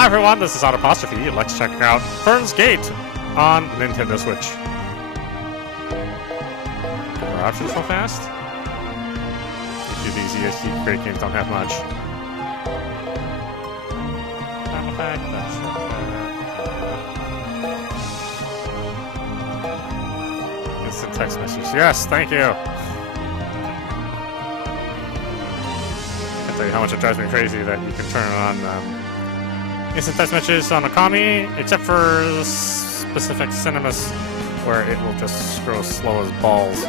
Hi everyone, this is audap. Let's check out Fernz Gate on Nintendo Switch. More options so fast? Usually these ESG great games don't have much. Sound effect, that's okay. Instant text message. Yes, thank you. I'll tell you how much it drives me crazy that you can turn on instant text messages on Akami, except for specific cinemas where it will just go slow as balls.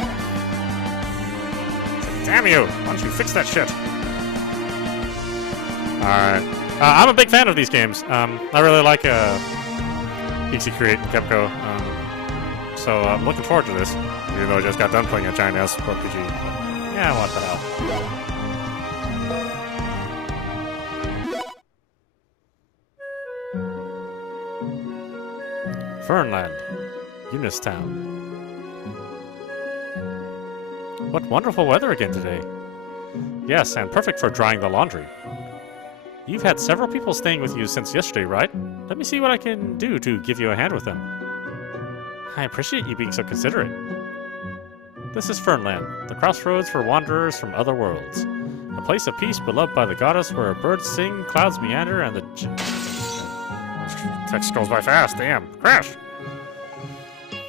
Damn you! Why don't you fix that shit? Alright. I'm a big fan of these games. I really like PC Create and Kemco. So I'm looking forward to this. Even though I just got done playing a giant ass RPG. Yeah, what the hell. Fernland, Unistown. What wonderful weather again today. Yes, and perfect for drying the laundry. You've had several people staying with you since yesterday, right? Let me see what I can do to give you a hand with them. I appreciate you being so considerate. This is Fernland, the crossroads for wanderers from other worlds. A place of peace beloved by the goddess where birds sing, clouds meander, and the... Text goes by fast, damn. Crash!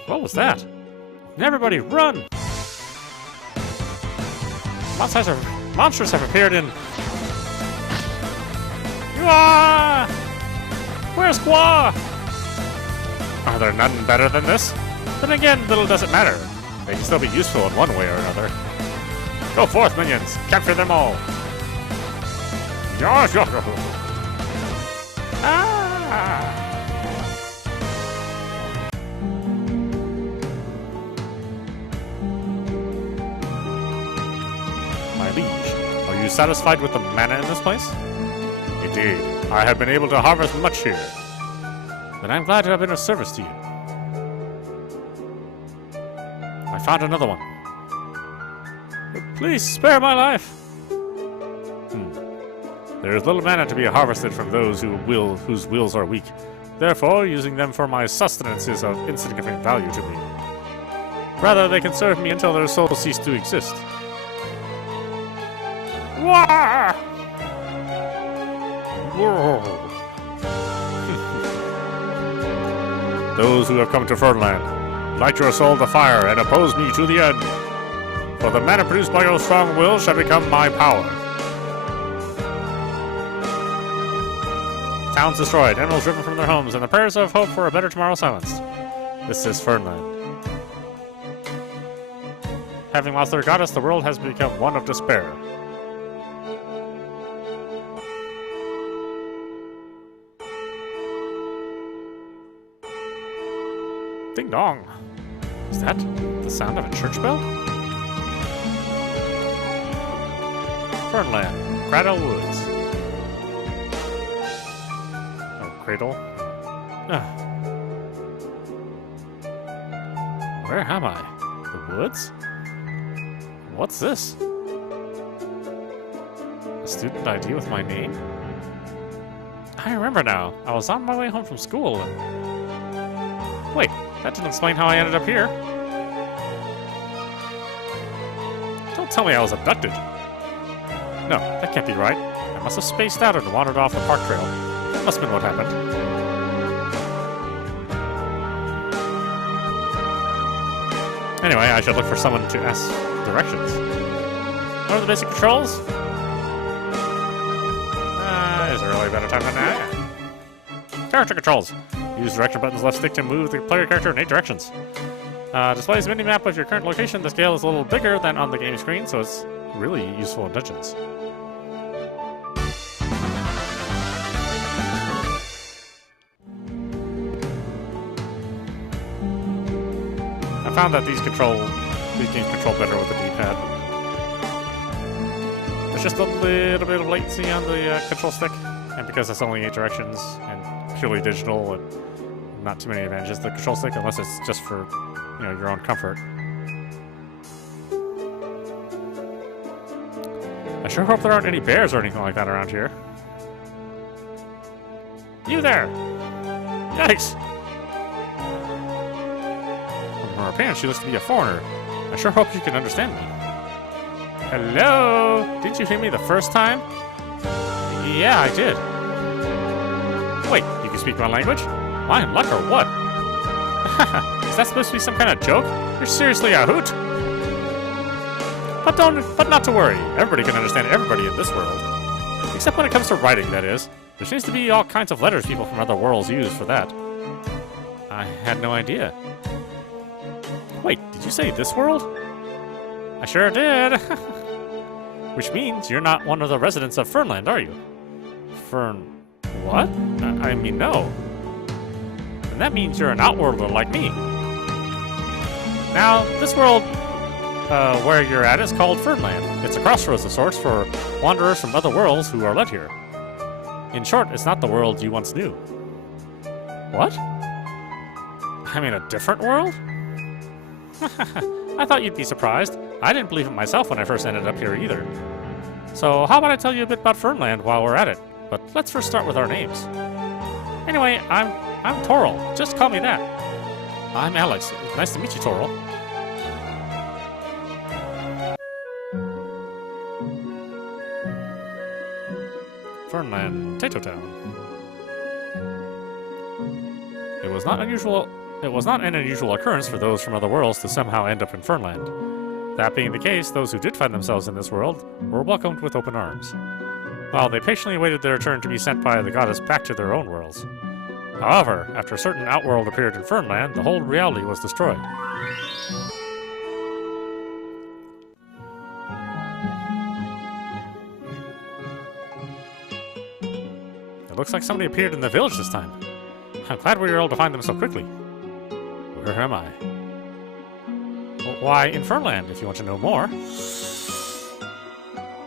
What was that? Everybody, run! Monsters have appeared in... Wah! Where's Gua? Are there none better than this? Then again, little does it matter. They can still be useful in one way or another. Go forth, minions! Capture them all! Ah! Are you satisfied with the mana in this place? Indeed, I have been able to harvest much here. Then I'm glad to have been of service to you. I found another one. Please spare my life. There is little mana to be harvested from those whose wills are weak. Therefore, using them for my sustenance is of insignificant value to me. Rather, they can serve me until their souls cease to exist. Wah! Those who have come to Fernland, light your soul to fire and oppose me to the end. For the mana produced by your strong will shall become my power. Towns destroyed, animals driven from their homes, and the prayers of hope for a better tomorrow silenced. This is Fernland. Having lost their goddess, the world has become one of despair. Ding dong! Is that the sound of a church bell? Fernland, Cradle Woods. Oh, Cradle. Where am I? The woods? What's this? A student ID with my name? I remember now. I was on my way home from school and... Wait. That didn't explain how I ended up here. Don't tell me I was abducted. No, that can't be right. I must have spaced out and wandered off the park trail. That must have been what happened. Anyway, I should look for someone to ask directions. What are the basic controls? Is there really a better time than that? Character controls. Use direction buttons left stick to move the player character in 8 directions. Displays a mini-map of your current location. The scale is a little bigger than on the game screen, so it's really useful in dungeons. I found that these games control better with the D-pad. There's just a little bit of latency on the control stick, and because it's only 8 directions and purely digital, and not too many advantages to the control stick, unless it's just for, your own comfort. I sure hope there aren't any bears or anything like that around here. You there! Yikes! From her appearance, she looks to be a foreigner. I sure hope you can understand me. Hello? Did you hear me the first time? Yeah, I did. Wait, you can speak my language? Lion luck or what? Is that supposed to be some kind of joke? You're seriously a hoot? But not to worry. Everybody can understand everybody in this world. Except when it comes to writing, that is. There seems to be all kinds of letters people from other worlds use for that. I had no idea. Wait, did you say this world? I sure did. Which means you're not one of the residents of Fernland, are you? What? I mean, no. And that means you're an outworlder like me. Now, this world where you're at is called Fernland. It's a crossroads of sorts for wanderers from other worlds who are led here. In short, it's not the world you once knew. What? I'm in a different world? I thought you'd be surprised. I didn't believe it myself when I first ended up here either. So how about I tell you a bit about Fernland while we're at it? But let's first start with our names. Anyway, I'm Toril. Just call me that. I'm Alex. Nice to meet you, Toril. Fernland, Tato Town. It was not an unusual occurrence for those from other worlds to somehow end up in Fernland. That being the case, those who did find themselves in this world were welcomed with open arms, while they patiently awaited their turn to be sent by the goddess back to their own worlds. However, after a certain outworld appeared in Fernland, the whole reality was destroyed. It looks like somebody appeared in the village this time. I'm glad we were able to find them so quickly. Where am I? Why, in Fernland, if you want to know more.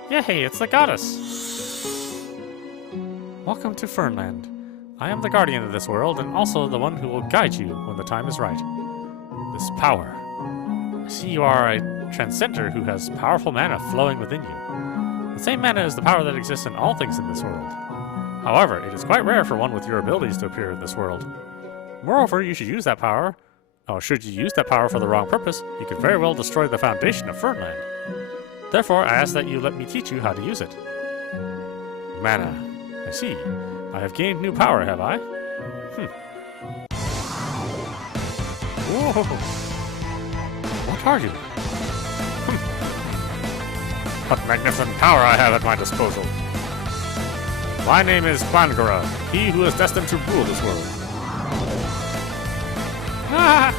Yay, it's the goddess! Welcome to Fernland. I am the guardian of this world, and also the one who will guide you when the time is right. This power. I see you are a transcender who has powerful mana flowing within you. The same mana is the power that exists in all things in this world. However, it is quite rare for one with your abilities to appear in this world. Moreover, you should use that power. Should you use that power for the wrong purpose, you could very well destroy the foundation of Fernland. Therefore, I ask that you let me teach you how to use it. Mana. I see. I have gained new power, have I? Whoa. What are you? What magnificent power I have at my disposal. My name is Plangara, he who is destined to rule this world. Ah!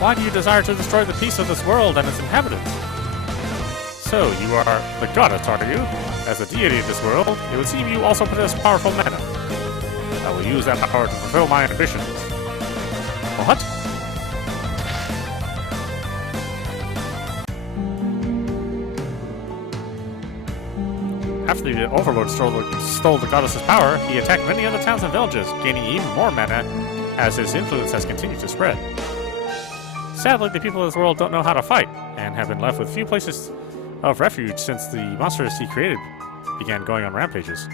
Why do you desire to destroy the peace of this world and its inhabitants? So, you are the goddess, are you? As a deity of this world, it would seem you also possess powerful mana. I will use that power to fulfill my ambitions. What? After the Overlord stole the goddess's power, he attacked many other towns and villages, gaining even more mana as his influence has continued to spread. Sadly, the people of this world don't know how to fight, and have been left with few places of refuge since the monsters he created began going on rampages.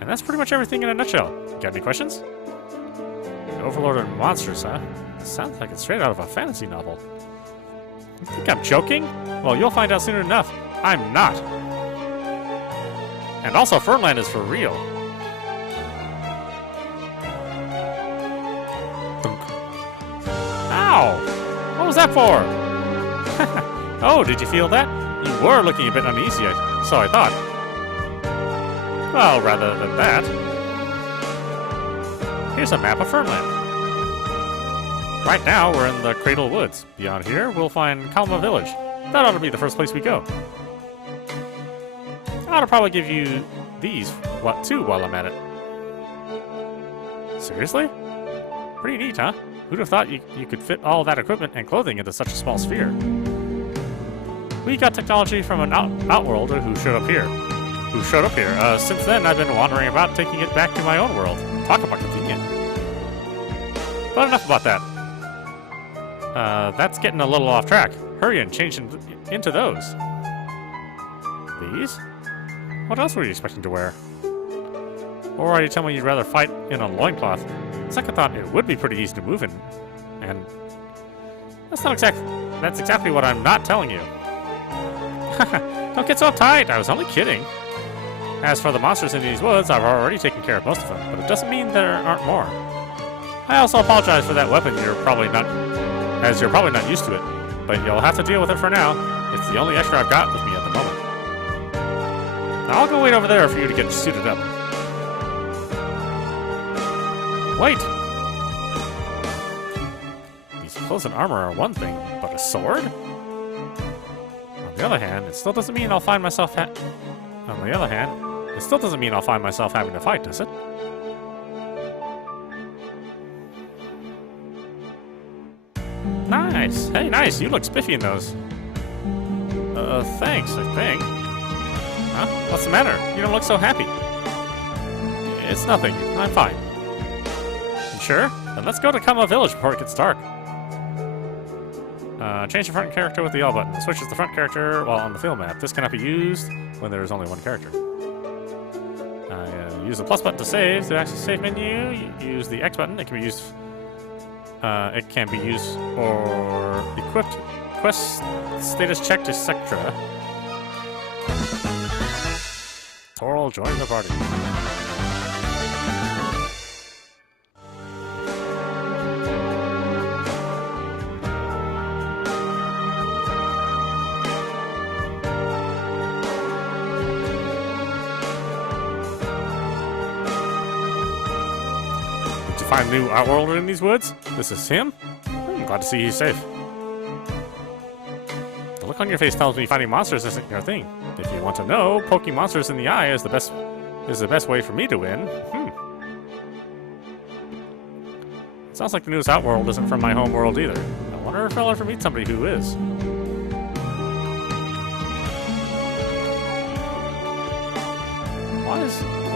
And that's pretty much everything in a nutshell. Got any questions? The Overlord and monsters, huh? Sounds like it's straight out of a fantasy novel. You think I'm joking? Well, you'll find out soon enough. I'm not. And also, Fernland is for real. Ow! What was that for? Oh, did you feel that? You were looking a bit uneasy, so I thought. Well, rather than that, here's a map of Fernland. Right now, we're in the Cradle Woods. Beyond here, we'll find Kalma Village. That ought to be the first place we go. I ought to probably give you these, too, while I'm at it. Seriously? Pretty neat, huh? Who'd have thought you could fit all that equipment and clothing into such a small sphere? We got technology from an outworlder who showed up here. Since then, I've been wandering about, taking it back to my own world. Talk about convenient. But enough about that. That's getting a little off track. Hurry and change into those. These? What else were you expecting to wear? Or you tell me you'd rather fight in a loincloth. Second thought, it would be pretty easy to move in. And that's exactly what I'm not telling you. Don't get so uptight. I was only kidding. As for the monsters in these woods, I've already taken care of most of them, but it doesn't mean there aren't more. I also apologize for that weapon. You're probably not used to it, but you'll have to deal with it for now. It's the only extra I've got with me at the moment. Now I'll go wait over there for you to get suited up. Wait! These clothes and armor are one thing, but a sword? On the other hand, it still doesn't mean I'll find myself having to fight, does it? Nice! Hey, nice! You look spiffy in those. Thanks, I think. Huh? What's the matter? You don't look so happy. It's nothing. I'm fine. You sure? Then let's go to Kama Village before it gets dark. Change the front character with the L button. Switches the front character while on the field map. This cannot be used when there is only one character. Use the plus button to save. To access the save menu, use the X button. It can be used for equipped quest status check to Sectra. Toral, join the party. Find a new outworlder in these woods? This is him? I'm glad to see he's safe. The look on your face tells me fighting monsters isn't your thing. If you want to know, poking monsters in the eye is the best way for me to win. Sounds like the newest outworld isn't from my home world either. I wonder if I'll ever meet somebody who is.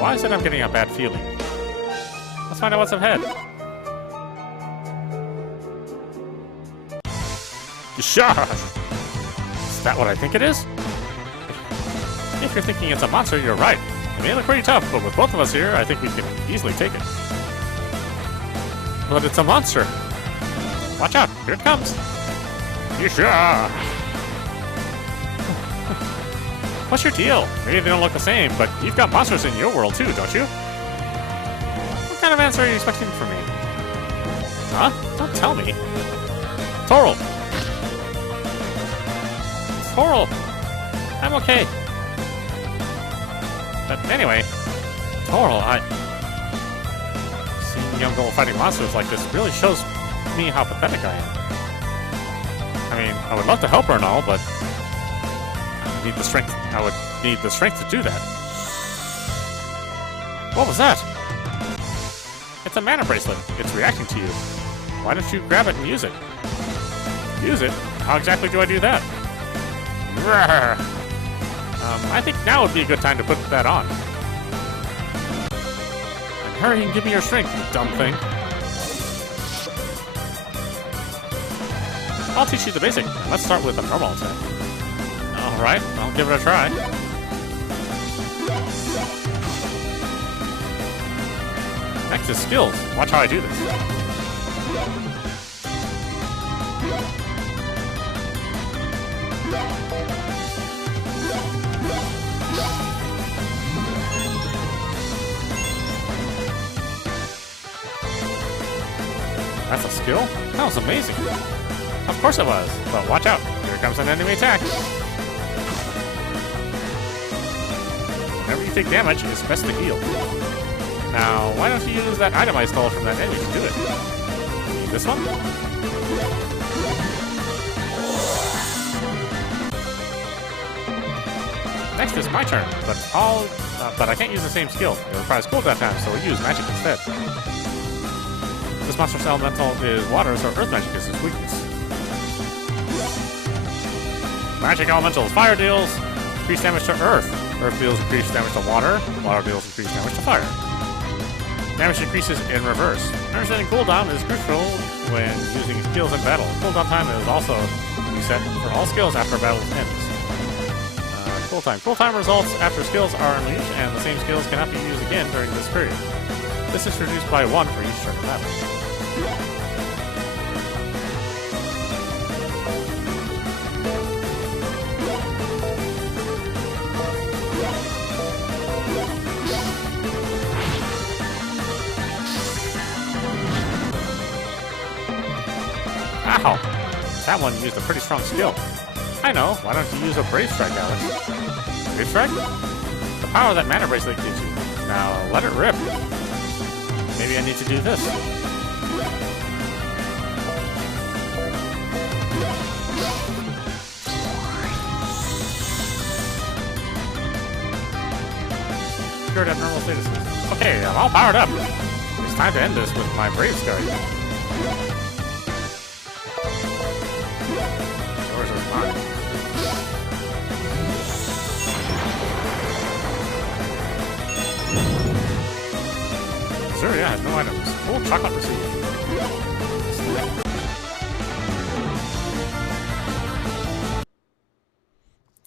Why is it I'm getting a bad feeling? Let's find out what's ahead. Sure. Is that what I think it is? If you're thinking it's a monster, you're right. It may look pretty tough, but with both of us here, I think we can easily take it. But it's a monster. Watch out, here it comes. Sure. What's your deal? Maybe they don't look the same, but you've got monsters in your world too, don't you? What kind of answer are you expecting from me? Huh? Don't tell me. Toral! Toral! I'm okay. But anyway, Toral, seeing a young girl fighting monsters like this really shows me how pathetic I am. I mean, I would love to help her and all, but I would need the strength to do that. What was that? It's a mana bracelet. It's reacting to you. Why don't you grab it and use it? Use it? How exactly do I do that? I think now would be a good time to put that on. And hurry and give me your strength, you dumb thing. I'll teach you the basic. Let's start with a normal attack. Alright, I'll give it a try. Next is skills. Watch how I do this. That's a skill? That was amazing. Of course it was, but watch out. Here comes an enemy attack. Whenever you take damage, it's best to heal. Now, why don't you use that item I stole from that enemy to do it? Use this one? Next is my turn, but I can't use the same skill. It requires cooldown time, so we'll use magic instead. This monster's elemental is water, so earth magic is its weakness. Magic elementals. Fire deals increased damage to earth. Earth deals increased damage to water. Water deals increased damage to fire. Damage increases in reverse. Understanding cooldown is crucial when using skills in battle. Cooldown time is also reset for all skills after a battle ends. Full time. Full time results after skills are unleashed, and the same skills cannot be used again during this period. This is reduced by 1 for each turn of battle. Ow! That one used a pretty strong skill. I know, why don't you use a Brave Strike, Alex? Brave Strike? The power that Mana Bracelet gives you. Now, let it rip. Maybe I need to do this. Cured abnormal statuses. Okay, I'm all powered up. It's time to end this with my Brave Strike. Yours is mine. Zuria has no items. Full chocolate received.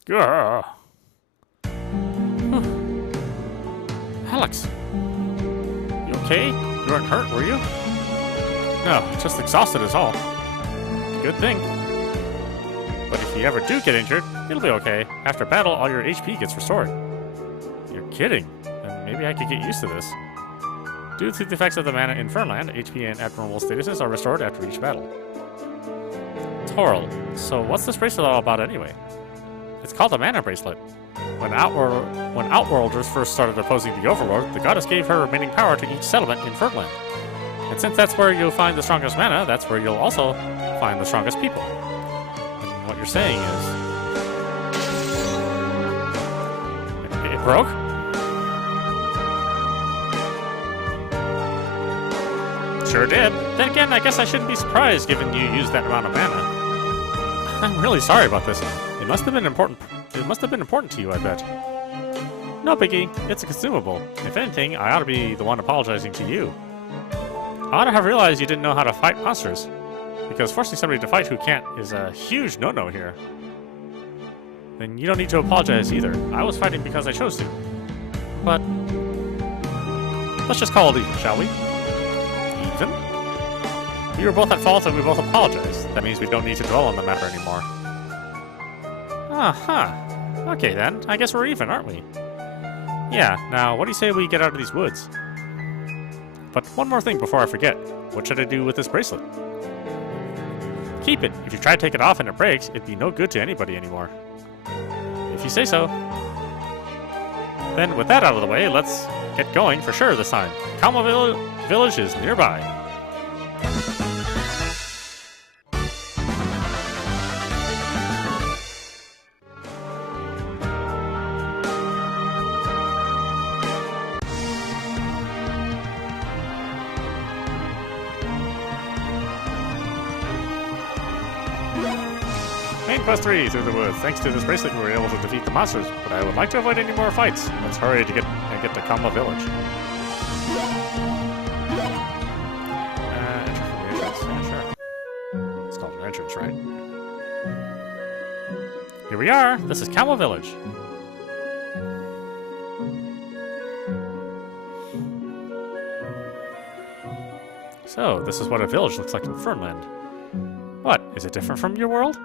Gah. Alex, you okay? You weren't hurt, were you? No, just exhausted is all. Good thing. But if you ever do get injured, it'll be okay. After battle, all your HP gets restored. You're kidding. Then maybe I could get used to this. Due to the effects of the mana in Fernland, HP and abnormal statuses are restored after each battle. Toral. So what's this bracelet all about anyway? It's called a mana bracelet. When Outworlders first started opposing the Overlord, the goddess gave her remaining power to each settlement in Fernland. And since that's where you'll find the strongest mana, that's where you'll also find the strongest people. And what you're saying is... It broke? Sure did. Then again, I guess I shouldn't be surprised given you used that amount of mana. I'm really sorry about this. It must have been important to you, I bet. No biggie. It's a consumable. If anything, I ought to be the one apologizing to you. I ought to have realized you didn't know how to fight monsters. Because forcing somebody to fight who can't is a huge no-no here. Then you don't need to apologize either. I was fighting because I chose to. But... let's just call it even, shall we? Even? We were both at fault and we both apologized. That means we don't need to dwell on the matter anymore. Uh-huh. Okay then, I guess we're even, aren't we? Yeah, now what do you say we get out of these woods? But one more thing before I forget. What should I do with this bracelet? Keep it. If you try to take it off and it breaks, it'd be no good to anybody anymore. If you say so. Then with that out of the way, let's get going for sure this time. Kalma Village is nearby. Main quest 3, through the woods. Thanks to this bracelet, we were able to defeat the monsters, but I would like to avoid any more fights. Let's hurry to get to Kalma Village. Enter from the entrance. Yeah, sure. It's called an entrance, right? Here we are. This is Kalma Village. So, this is what a village looks like in Fernland. What, is it different from your world?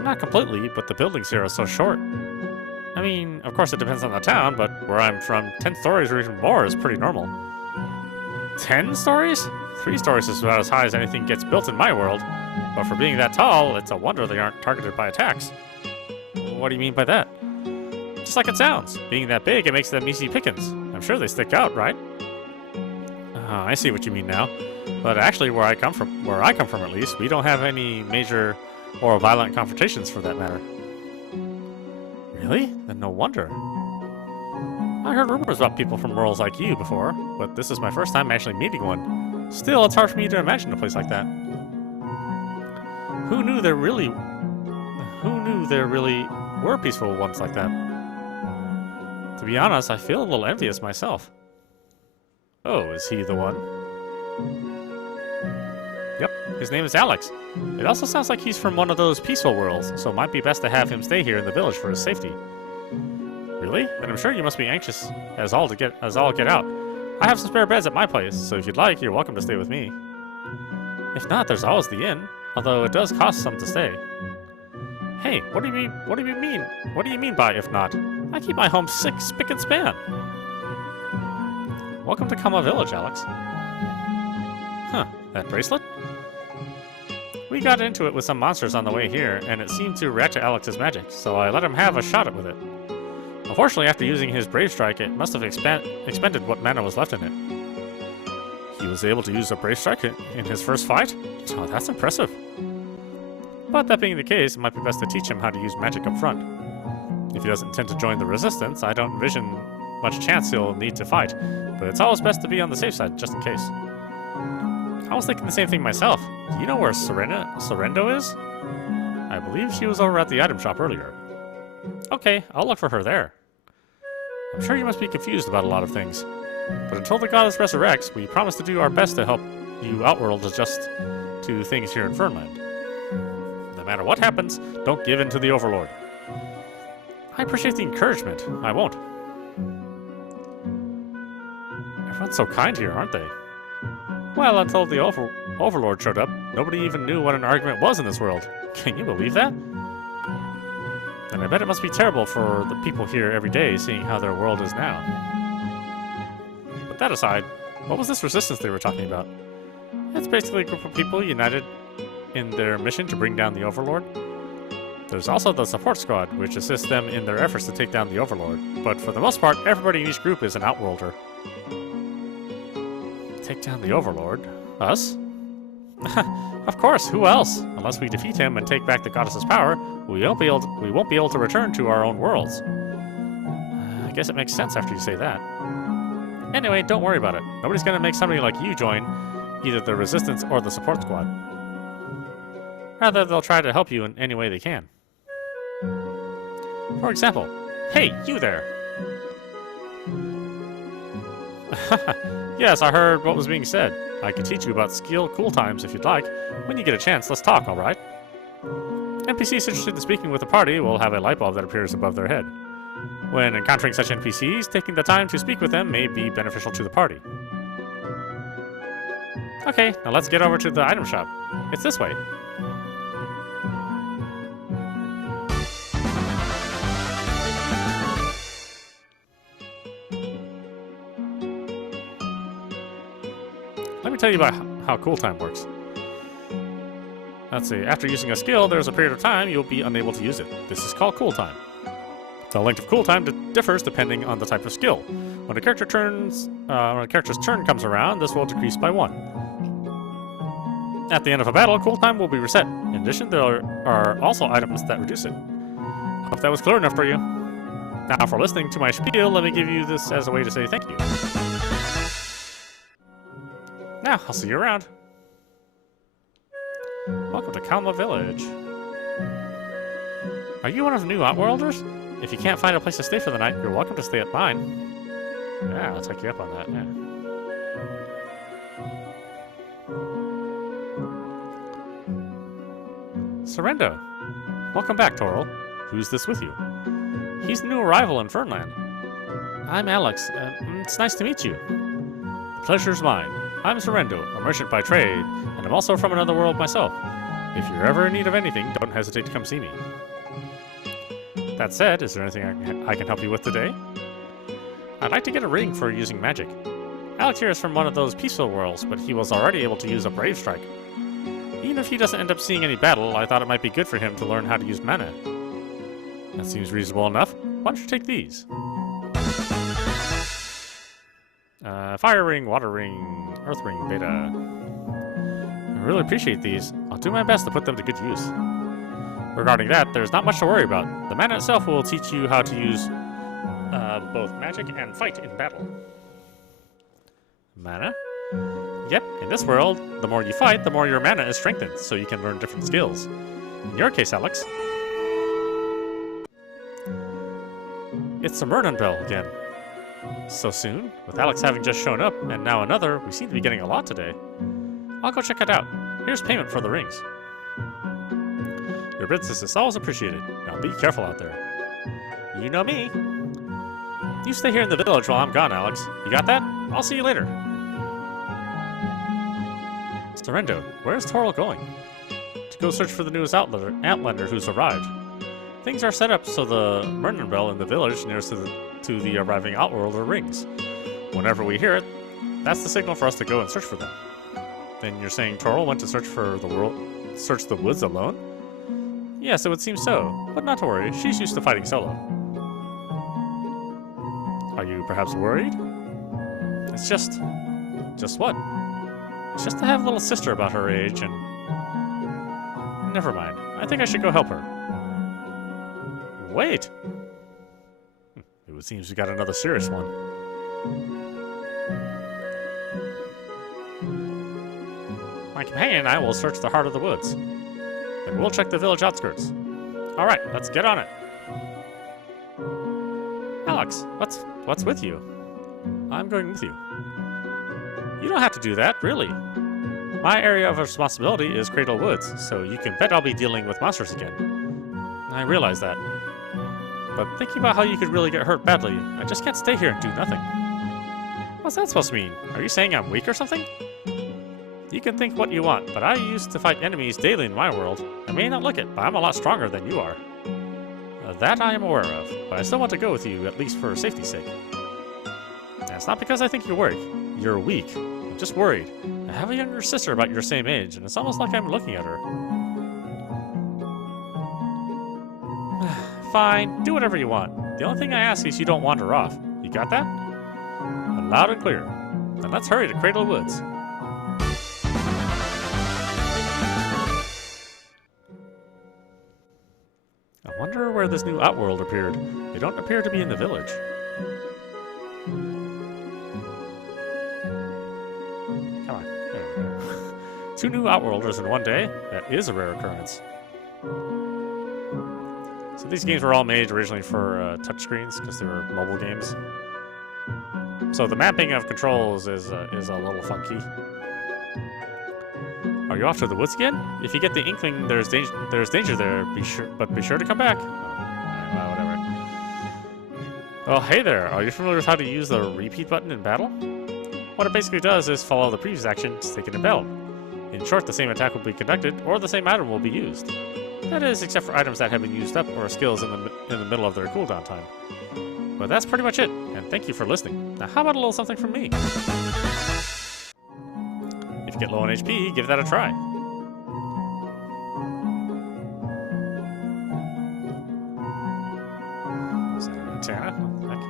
Not completely, but the buildings here are so short. I mean, of course it depends on the town, but where I'm from, 10 stories or even more is pretty normal. 10 stories? 3 stories is about as high as anything gets built in my world, but for being that tall, it's a wonder they aren't targeted by attacks. What do you mean by that? Just like it sounds. Being that big, it makes them easy pickings. I'm sure they stick out, right? I see what you mean now. But actually, where I come from at least, we don't have any major or violent confrontations for that matter. Really? Then no wonder. I heard rumors about people from worlds like you before, but this is my first time actually meeting one. Still, it's hard for me to imagine a place like that. Who knew there really were peaceful ones like that? To be honest, I feel a little envious myself. Oh, is he the one? Yep, his name is Alex. It also sounds like he's from one of those peaceful worlds, so it might be best to have him stay here in the village for his safety. Really? Then I'm sure you must be anxious as all get out. I have some spare beds at my place, so if you'd like, you're welcome to stay with me. If not, there's always the inn, although it does cost some to stay. Hey, what do you mean? What do you mean? What do you mean by if not? I keep my home spick and span. Welcome to Kama Village, Alex. Huh, that bracelet? We got into it with some monsters on the way here, and it seemed to react to Alex's magic, so I let him have a shot with it. Unfortunately, after using his Brave Strike, it must have expended what mana was left in it. He was able to use a Brave Strike in his first fight? Oh, that's impressive. But that being the case, it might be best to teach him how to use magic up front. If he doesn't intend to join the Resistance, I don't envision much chance he'll need to fight, but it's always best to be on the safe side, just in case. I was thinking the same thing myself. Do you know where Sorrento is? I believe she was over at the item shop earlier. Okay, I'll look for her there. I'm sure you must be confused about a lot of things, but until the goddess resurrects, we promise to do our best to help you Outworld adjust to things here in Fernland. No matter what happens, don't give in to the Overlord. I appreciate the encouragement. I won't. Everyone's so kind here, aren't they? Well, until the Overlord showed up, nobody even knew what an argument was in this world. Can you believe that? And I bet it must be terrible for the people here every day, seeing how their world is now. But that aside, what was this resistance they were talking about? It's basically a group of people united in their mission to bring down the Overlord. There's also the support squad, which assists them in their efforts to take down the Overlord. But for the most part, everybody in each group is an Outworlder. Take down the Overlord? Us? Of course, who else? Unless we defeat him and take back the goddess's power, we won't be able to return to our own worlds. I guess it makes sense after you say that. Anyway, don't worry about it. Nobody's gonna make somebody like you join either the Resistance or the support squad. Rather, they'll try to help you in any way they can. For example, hey, you there! Yes, I heard what was being said. I can teach you about skill cool times if you'd like. When you get a chance, let's talk, alright? NPCs interested in speaking with the party will have a light bulb that appears above their head. When encountering such NPCs, taking the time to speak with them may be beneficial to the party. Okay, now let's get over to the item shop. It's this way. Let me tell you about how cool time works. Let's see, after using a skill, there's a period of time you'll be unable to use it. This is called cool time. The length of cool time differs depending on the type of skill. When a character's turn comes around, this will decrease by 1. At the end of a battle, cool time will be reset. In addition, there are also items that reduce it. Hope that was clear enough for you. Now, for listening to my spiel, let me give you this as a way to say thank you. Now, I'll see you around. Welcome to Kalma Village. Are you one of the new Outworlders? If you can't find a place to stay for the night, you're welcome to stay at mine. Yeah, I'll take you up on that, yeah. Sorrento. Welcome back, Toril. Who's this with you? He's the new arrival in Fernland. I'm Alex. It's nice to meet you. The pleasure's mine. I'm Sorrento, a merchant by trade, and I'm also from another world myself. If you're ever in need of anything, don't hesitate to come see me. That said, is there anything I can help you with today? I'd like to get a ring for using magic. Alex here is from one of those peaceful worlds, but he was already able to use a Brave Strike. Even if he doesn't end up seeing any battle, I thought it might be good for him to learn how to use mana. That seems reasonable enough. Why don't you take these? Fire ring, water ring, earth ring, beta. I really appreciate these. I'll do my best to put them to good use. Regarding that, there's not much to worry about. The mana itself will teach you how to use both magic and fight in battle. Mana? Yep, in this world, the more you fight, the more your mana is strengthened, so you can learn different skills. In your case, Alex, it's the Murnon Bell again. So soon? With Alex having just shown up, and now another, we seem to be getting a lot today. I'll go check it out. Here's payment for the rings. Your business is always appreciated. Now be careful out there. You know me. You stay here in the village while I'm gone, Alex. You got that? I'll see you later. Sorrento, where's Toril going? To go search for the newest outlander who's arrived. Things are set up so the Mernon bell in the village nearest to the arriving outworlder rings. Whenever we hear it, that's the signal for us to go and search for them. Then you're saying Toril went to search the woods alone? Yes, it would seem so, but not to worry, she's used to fighting solo. Are you perhaps worried? It's just what? It's just to have a little sister about her age and... Never mind, I think I should go help her. Wait! It seems we got another serious one. My companion and I will search the heart of the woods. And we'll check the village outskirts. Alright, let's get on it. Alex, what's with you? I'm going with you. You don't have to do that, really. My area of responsibility is Cradle Woods, so you can bet I'll be dealing with monsters again. I realize that. But thinking about how you could really get hurt badly, I just can't stay here and do nothing. What's that supposed to mean? Are you saying I'm weak or something? You can think what you want, but I used to fight enemies daily in my world. I may not look it, but I'm a lot stronger than you are. That I am aware of, but I still want to go with you, at least for safety's sake. And it's not because I think you're weak. I'm just worried. I have a younger sister about your same age, and it's almost like I'm looking at her. Fine, do whatever you want. The only thing I ask is you don't wander off. You got that? Loud and clear. Then let's hurry to Cradle Woods. I wonder where this new outworld appeared. They don't appear to be in the village. Come on. There. 2 new outworlders in one day? That is a rare occurrence. So these games were all made originally for touchscreens because they were mobile games. So the mapping of controls is a little funky. Are you off to the woods again? If you get the inkling there's danger there, be sure to come back. Oh, well, whatever. Well, hey there. Are you familiar with how to use the repeat button in battle? What it basically does is follow the previous action to take in a bell. In short, the same attack will be conducted, or the same item will be used. That is, except for items that have been used up or skills in the middle of their cooldown time. But that's pretty much it, and thank you for listening. Now how about a little something from me? If you get low on HP, give that a try. Is that an antenna? What the heck?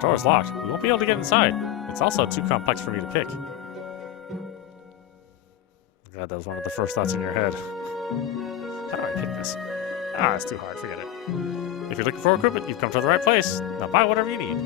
The door is locked. We won't be able to get inside. It's also too complex for me to pick. God, that was one of the first thoughts in your head. How do I pick this? Ah, it's too hard. Forget it. If you're looking for equipment, you've come to the right place. Now buy whatever you need.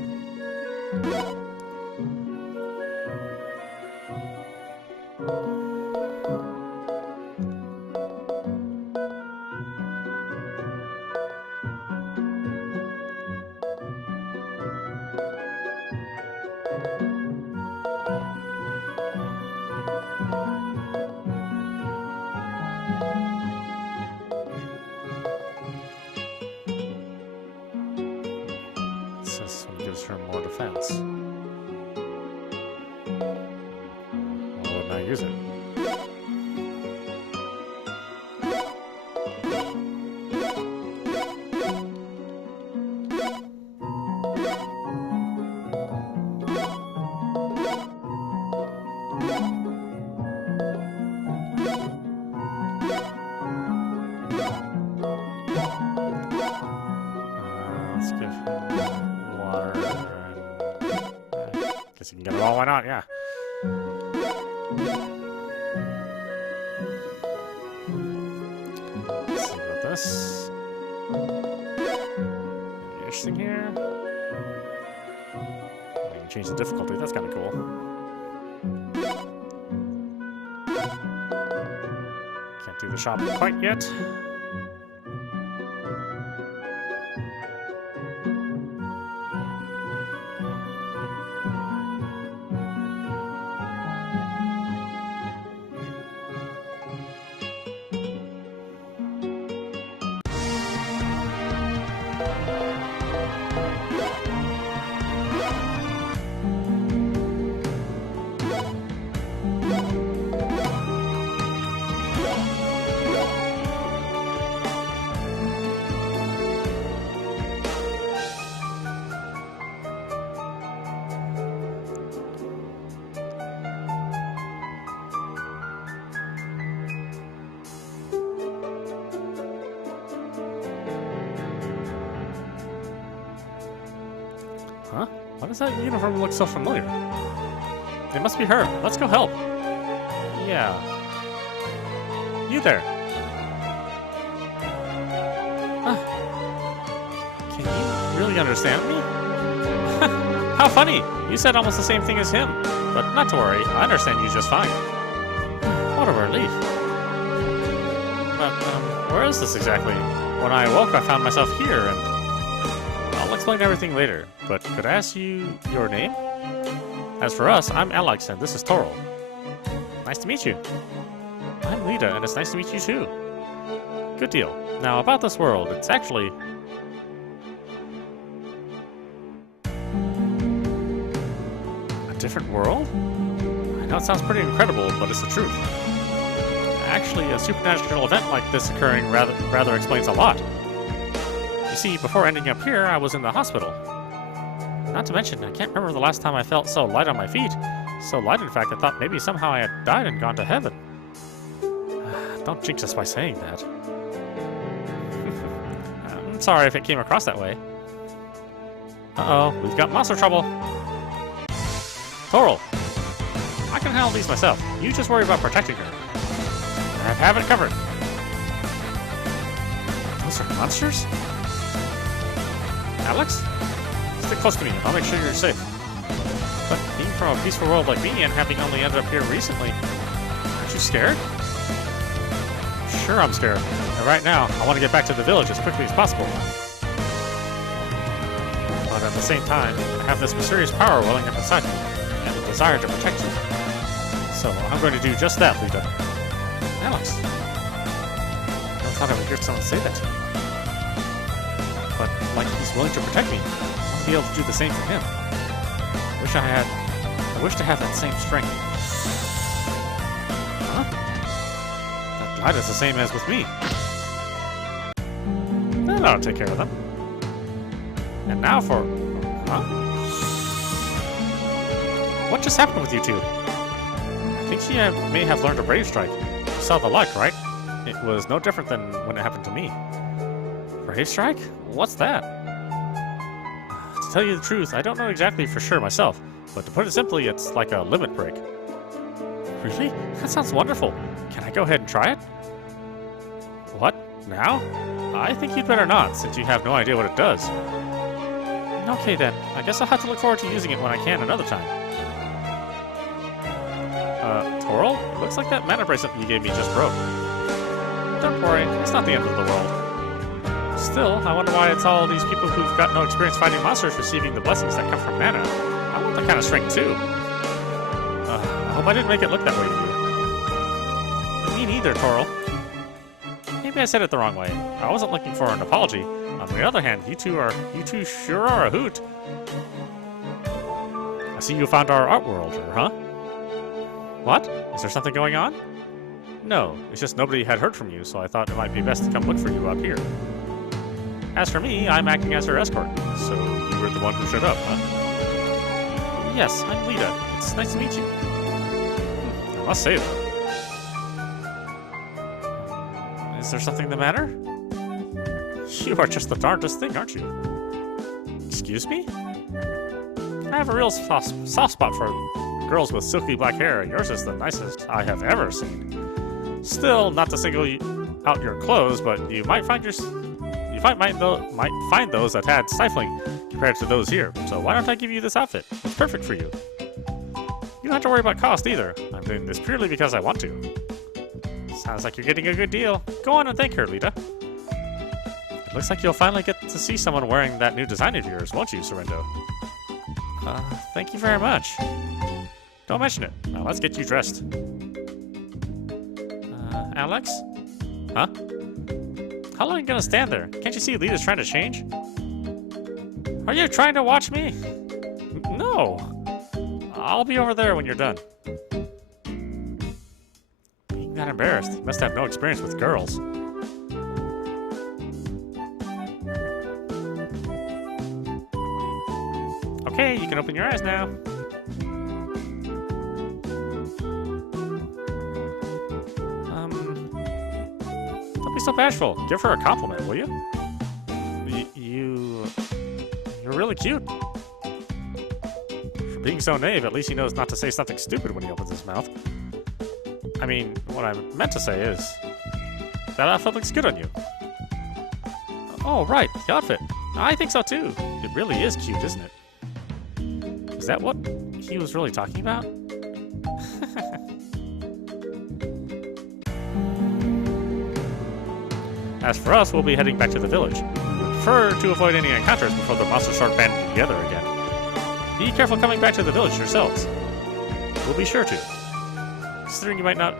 This one gives her more defense. Why wouldn't I use it? Let's give him water and... guess you can get it all, why not? Yeah. Let's see about this. Anything interesting here? I can change the difficulty, that's kind of cool. Can't do the shop quite yet. Huh? Why does that uniform look so familiar? It must be her. Let's go help. Yeah. You there. Can you really understand me? How funny! You said almost the same thing as him. But not to worry, I understand you just fine. What a relief. But, where is this exactly? When I awoke, I found myself here, and I'll explain everything later. But could I ask you your name? As for us, I'm Alex, and this is Toril. Nice to meet you. I'm Lita, and it's nice to meet you too. Good deal. Now, about this world, it's actually... a different world? I know it sounds pretty incredible, but it's the truth. Actually, a supernatural event like this occurring rather explains a lot. You see, before ending up here, I was in the hospital. Not to mention, I can't remember the last time I felt so light on my feet. So light, in fact, I thought maybe somehow I had died and gone to heaven. Don't jinx us by saying that. I'm sorry if it came across that way. Uh-oh, we've got monster trouble. Toril, I can handle these myself. You just worry about protecting her. I have it covered. Those are monsters? Alex? Stick close to me and I'll make sure you're safe. But being from a peaceful world like me and having only ended up here recently, aren't you scared? Sure I'm scared. And right now, I want to get back to the village as quickly as possible. But at the same time, I have this mysterious power welling up inside me, and a desire to protect you. So I'm going to do just that, Lita. Alex. I never thought I would hear someone say that to me. But, like he's willing to protect me, I want to be able to do the same for him. I wish to have that same strength. Huh? That light is the same as with me. That ought to take care of them. And now for... Huh? What just happened with you two? I think she may have learned a brave strike. You saw the light, right? It was no different than when it happened to me. Brave strike? What's that? To tell you the truth, I don't know exactly for sure myself. But to put it simply, it's like a limit break. Really? That sounds wonderful. Can I go ahead and try it? What? Now? I think you'd better not, since you have no idea what it does. Okay then, I guess I'll have to look forward to using it when I can another time. Toril? It looks like that mana bracelet you gave me just broke. Don't worry, it's not the end of the world. Still, I wonder why it's all these people who've got no experience fighting monsters receiving the blessings that come from mana. I want that kind of strength too. I hope I didn't make it look that way to you. Me neither, Toril. Maybe I said it the wrong way. I wasn't looking for an apology. On the other hand, you two sure are a hoot. I see you found our art world, huh? What? Is there something going on? No, it's just nobody had heard from you, so I thought it might be best to come look for you up here. As for me, I'm acting as her escort, so you were the one who showed up, huh? Yes, I'm Lita. It's nice to meet you. I must say, though. Is there something the matter? You are just the darndest thing, aren't you? Excuse me? I have a real soft spot for girls with silky black hair, and yours is the nicest I have ever seen. Still, not to single out your clothes, but you might find those a tad stifling compared to those here. So why don't I give you this outfit? It's perfect for you. You don't have to worry about cost either. I'm doing this purely because I want to. Sounds like you're getting a good deal. Go on and thank her, Lita. It looks like you'll finally get to see someone wearing that new design of yours, won't you, Sorrento? Thank you very much. Don't mention it. Now let's get you dressed. Alex? Huh? How long are you gonna stand there? Can't you see Lita's trying to change? Are you trying to watch me? No! I'll be over there when you're done. Being that embarrassed, you must have no experience with girls. Okay, you can open your eyes now. Don't be so bashful. Give her a compliment, will you? You're really cute. Being so naive, at least he knows not to say something stupid when he opens his mouth. I mean, what I meant to say is, that outfit looks good on you. Oh, right, the outfit. I think so too. It really is cute, isn't it? Is that what he was really talking about? As for us, we'll be heading back to the village. We prefer to avoid any encounters before the monsters start banding together again. Be careful coming back to the village yourselves. We'll be sure to. Considering you might not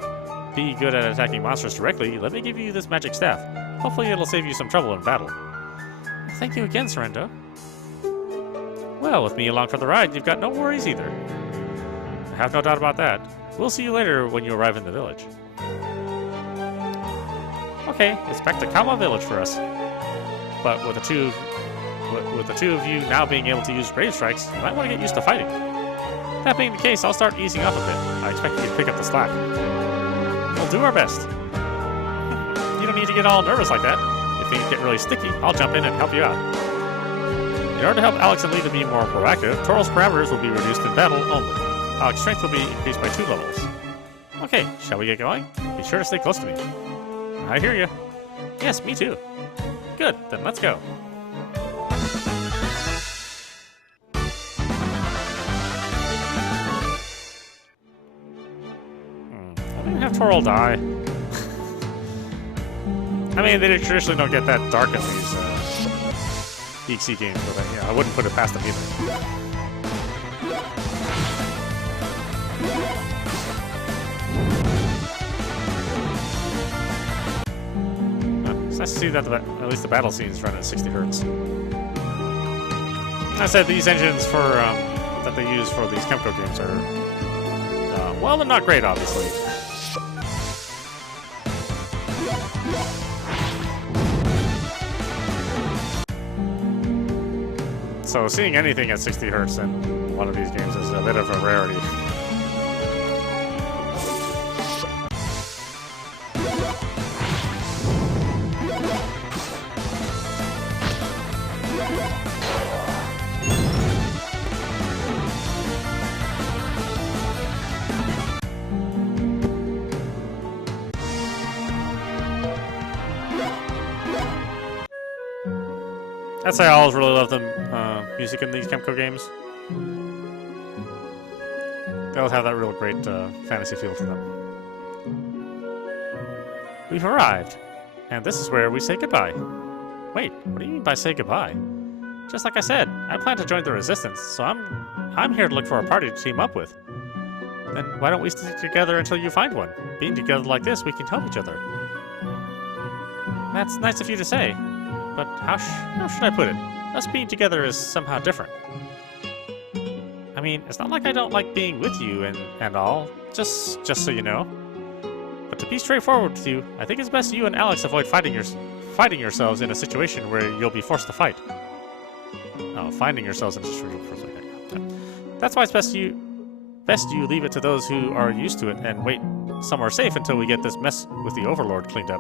be good at attacking monsters directly, let me give you this magic staff. Hopefully it'll save you some trouble in battle. Thank you again, Sorrento. Well, with me along for the ride, you've got no worries either. I have no doubt about that. We'll see you later when you arrive in the village. Okay, it's back to Kama Village for us. But with the two of you now being able to use brave strikes, you might want to get used to fighting. That being the case, I'll start easing off a bit. I expect you to pick up the slack. We'll do our best. You don't need to get all nervous like that. If things get really sticky, I'll jump in and help you out. In order to help Alex and Lita be more proactive, Toral's parameters will be reduced in battle only. Alex's strength will be increased by 2 levels. Okay, shall we get going? Be sure to stay close to me. I hear you. Yes, me too. Good, then let's go. I'm gonna have Toral die. I mean, they traditionally don't get that dark in these EXE games, but yeah, I wouldn't put it past them either. It's nice to see that at least the battle scenes run at 60 hertz. I said these engines for that they use for these Kemco games are well, they're not great, obviously. So seeing anything at 60 hertz in one of these games is a bit of a rarity. I'd say I always really love the music in these Kemco games. They always have that real great fantasy feel to them. We've arrived, and this is where we say goodbye. Wait, what do you mean by say goodbye? Just like I said, I plan to join the Resistance, so I'm here to look for a party to team up with. Then why don't we stick together until you find one? Being together like this, we can help each other. That's nice of you to say. But how should I put it? Us being together is somehow different. I mean, it's not like I don't like being with you and all, just so you know. But to be straightforward with you, I think it's best you and Alex avoid fighting yourselves in a situation where you'll be forced to fight. Oh, finding yourselves in a situation where you'll be forced to fight. That's why it's best you leave it to those who are used to it and wait somewhere safe until we get this mess with the Overlord cleaned up.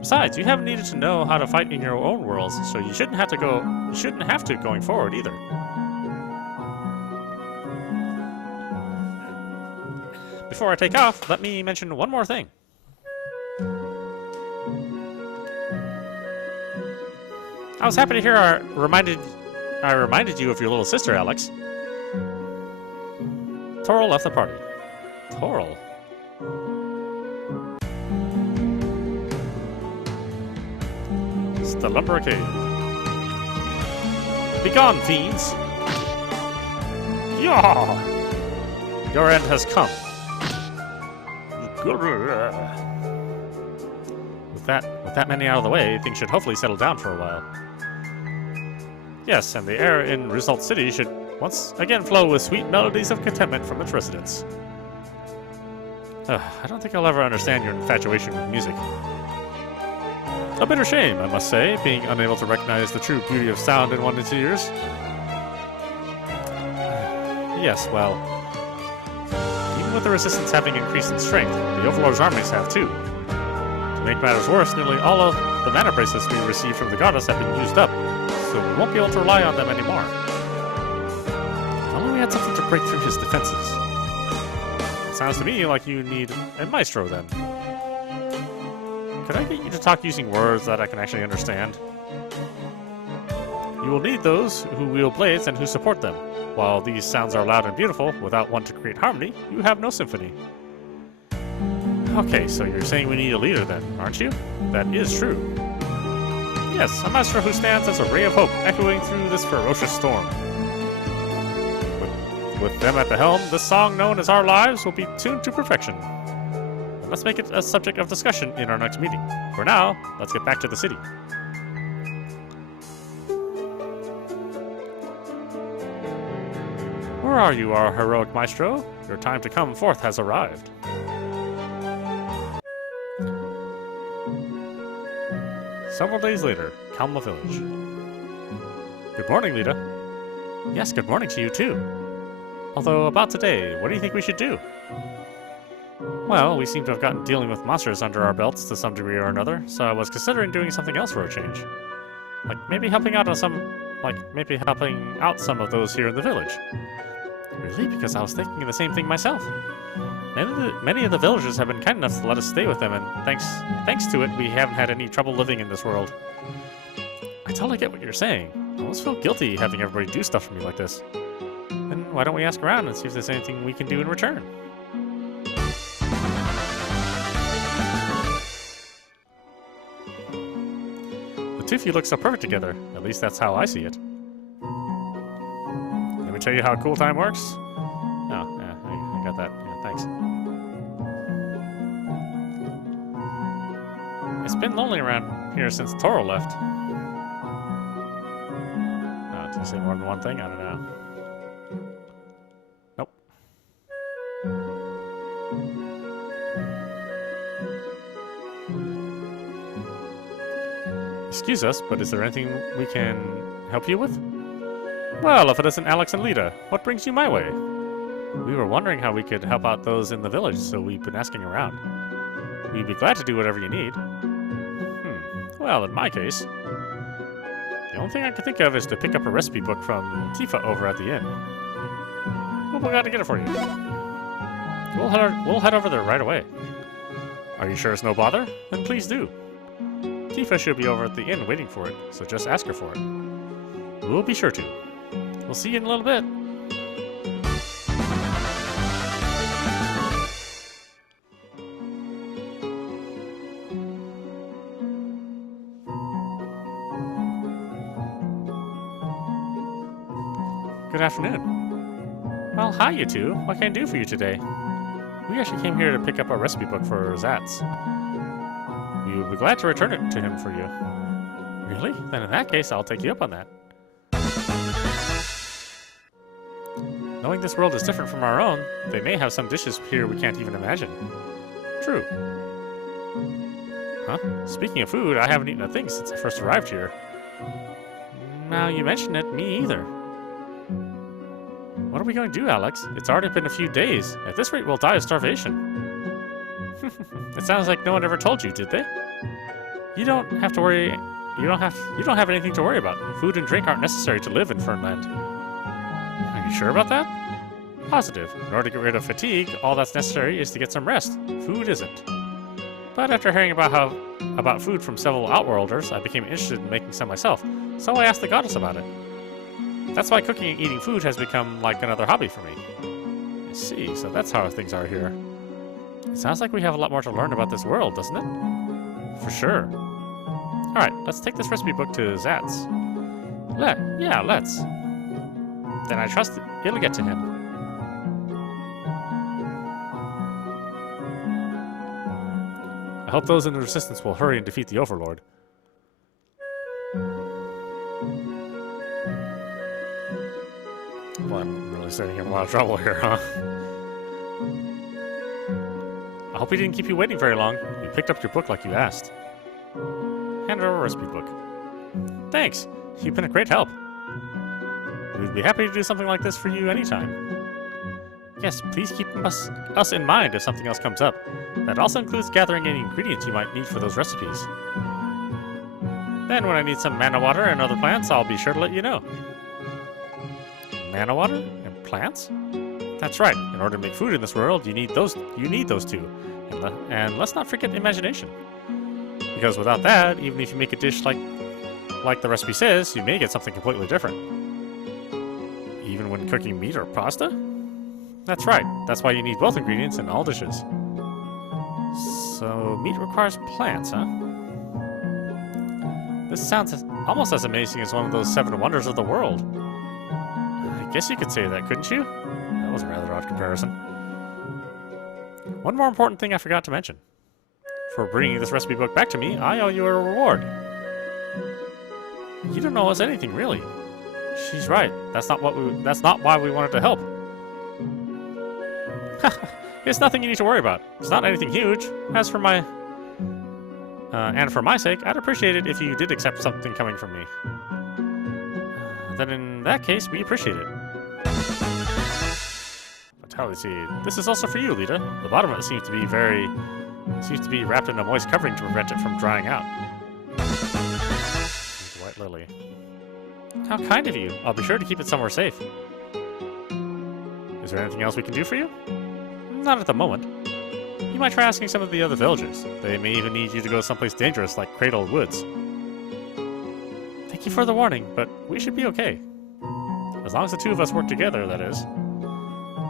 Besides, you haven't needed to know how to fight in your own worlds, so you shouldn't have to going forward either. Before I take off, let me mention one more thing. I was happy to hear I reminded you of your little sister, Alex. Toral left the party. Toral? The Lumber Cave. Begone, fiends! Yah! Your end has come. With that many out of the way, things should hopefully settle down for a while. Yes, and the air in Result City should once again flow with sweet melodies of contentment from its residents. I don't think I'll ever understand your infatuation with music. A bitter shame, I must say, being unable to recognize the true beauty of sound in one's ears. Yes, well, even with the Resistance having increased in strength, the Overlord's armies have too. To make matters worse, nearly all of the mana bracelets we received from the goddess have been used up, so we won't be able to rely on them anymore. If only we had something to break through his defenses. It sounds to me like you need a maestro then. Could I get you to talk using words that I can actually understand? You will need those who wield blades and who support them. While these sounds are loud and beautiful, without one to create harmony, you have no symphony. Okay, so you're saying we need a leader then, aren't you? That is true. Yes, a maestro who stands as a ray of hope echoing through this ferocious storm. With them at the helm, this song known as Our Lives will be tuned to perfection. And let's make it a subject of discussion in our next meeting. For now, let's get back to the city. Where are you, our heroic maestro? Your time to come forth has arrived. Several days later, Kalma Village. Good morning, Lita. Yes, good morning to you too. Although, about today, what do you think we should do? Well, we seem to have gotten dealing with monsters under our belts to some degree or another, so I was considering doing something else for a change. Like maybe helping out some of those here in the village. Really? Because I was thinking the same thing myself. Many of the villagers have been kind enough to let us stay with them, and thanks to it, we haven't had any trouble living in this world. I totally get what you're saying. I almost feel guilty having everybody do stuff for me like this. Then why don't we ask around and see if there's anything we can do in return? The two of you look so perfect together. At least that's how I see it. Let me tell you how cool time works. Oh, yeah, I got that. Yeah, thanks. It's been lonely around here since Toro left. Did you say more than one thing? I don't know. Nope. Excuse us, but is there anything we can help you with? Well, if it isn't Alex and Lita, what brings you my way? We were wondering how we could help out those in the village, so we've been asking around. We'd be glad to do whatever you need. Well, in my case, the only thing I can think of is to pick up a recipe book from Tifa over at the inn. Well, we gotta get it for you. We'll head over there right away. Are you sure it's no bother? Then please do. Tifa should be over at the inn waiting for it, so just ask her for it. We'll be sure to. We'll see you in a little bit. Good afternoon. Well, hi, you two. What can I do for you today? We actually came here to pick up a recipe book for Zatz. We would be glad to return it to him for you. Really? Then in that case, I'll take you up on that. Knowing this world is different from our own, they may have some dishes here we can't even imagine. True. Huh? Speaking of food, I haven't eaten a thing since I first arrived here. Now you mention it, me either. What are we going to do, Alex? It's already been a few days. At this rate, we'll die of starvation. It sounds like no one ever told you, did they? You don't have to worry. You don't have anything to worry about. Food and drink aren't necessary to live in Fernland. Are you sure about that? Positive. In order to get rid of fatigue, all that's necessary is to get some rest. Food isn't. But after hearing about food from several Outworlders, I became interested in making some myself. So I asked the goddess about it. That's why cooking and eating food has become like another hobby for me. I see, so that's how things are here. It sounds like we have a lot more to learn about this world, doesn't it? For sure. Alright, let's take this recipe book to Zatz. Yeah, let's. Then I trust it'll get to him. I hope those in the Resistance will hurry and defeat the Overlord. Well, I'm really saving him a lot of trouble here, huh? I hope he didn't keep you waiting very long. You picked up your book like you asked. Hand over a recipe book. Thanks. You've been a great help. We'd be happy to do something like this for you anytime. Yes, please keep us in mind if something else comes up. That also includes gathering any ingredients you might need for those recipes. Then when I need some mana water and other plants, I'll be sure to let you know. Mana water? plants? That's right. In order to make food in this world, you need those. You need those two, and let's not forget imagination. Because without that, even if you make a dish like the recipe says, you may get something completely different. Even when cooking meat or pasta? That's right. That's why you need both ingredients in all dishes. So, meat requires plants, huh? This sounds almost as amazing as one of those 7 wonders of the world. I guess you could say that, couldn't you? That was a rather odd comparison. One more important thing I forgot to mention. For bringing this recipe book back to me, I owe you a reward. You don't owe us anything, really. She's right. That's not why we wanted to help. It's nothing you need to worry about. It's not anything huge. As for my... and for my sake, I'd appreciate it if you did accept something coming from me. Then in that case, we appreciate it. Vitality seed. This is also for you, Lita. The bottom of it seems to be wrapped in a moist covering to prevent it from drying out. The white lily. How kind of you. I'll be sure to keep it somewhere safe. Is there anything else we can do for you? Not at the moment. You might try asking some of the other villagers. They may even need you to go someplace dangerous like Cradle Woods. Thank you for the warning, but we should be okay. As long as the two of us work together, that is.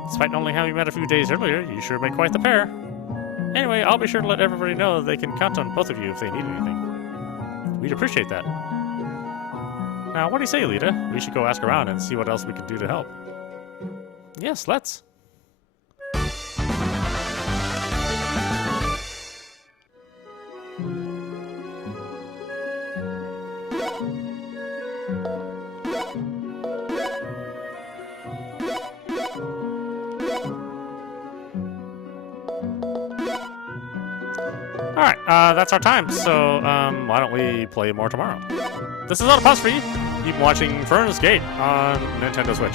Despite only having met a few days earlier, you sure make quite the pair. Anyway, I'll be sure to let everybody know they can count on both of you if they need anything. We'd appreciate that. Now, what do you say, Lita? We should go ask around and see what else we can do to help. Yes, let's. Alright, that's our time, so why don't we play more tomorrow? This is audap for you. You've been watching Fernz Gate on Nintendo Switch.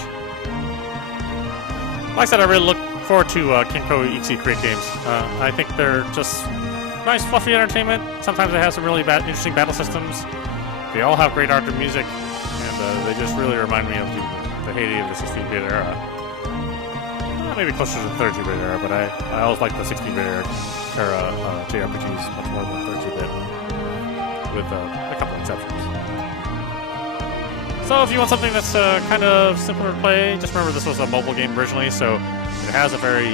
Like I said, I really look forward to Kenko EXE Create games. I think they're just nice, fluffy entertainment. Sometimes they have some really interesting battle systems. They all have great art and music, and they just really remind me of the heyday of the 16-bit era. Maybe closer to the 32-bit era, but I always like the 16-bit era JRPGs much more than 32-bit, with a couple exceptions. So if you want something that's kind of simpler to play, just remember this was a mobile game originally, so it has a very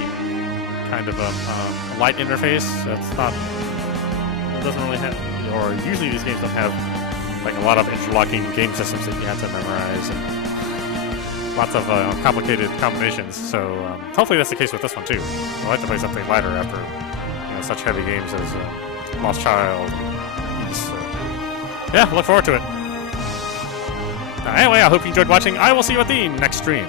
kind of light interface. It doesn't really have, or usually these games don't have like a lot of interlocking game systems that you have to memorize and lots of complicated combinations. So hopefully that's the case with this one too. I'd like to play something lighter after such heavy games as Lost Child. Yeah, look forward to it. Anyway, I hope you enjoyed watching. I will see you at the next stream.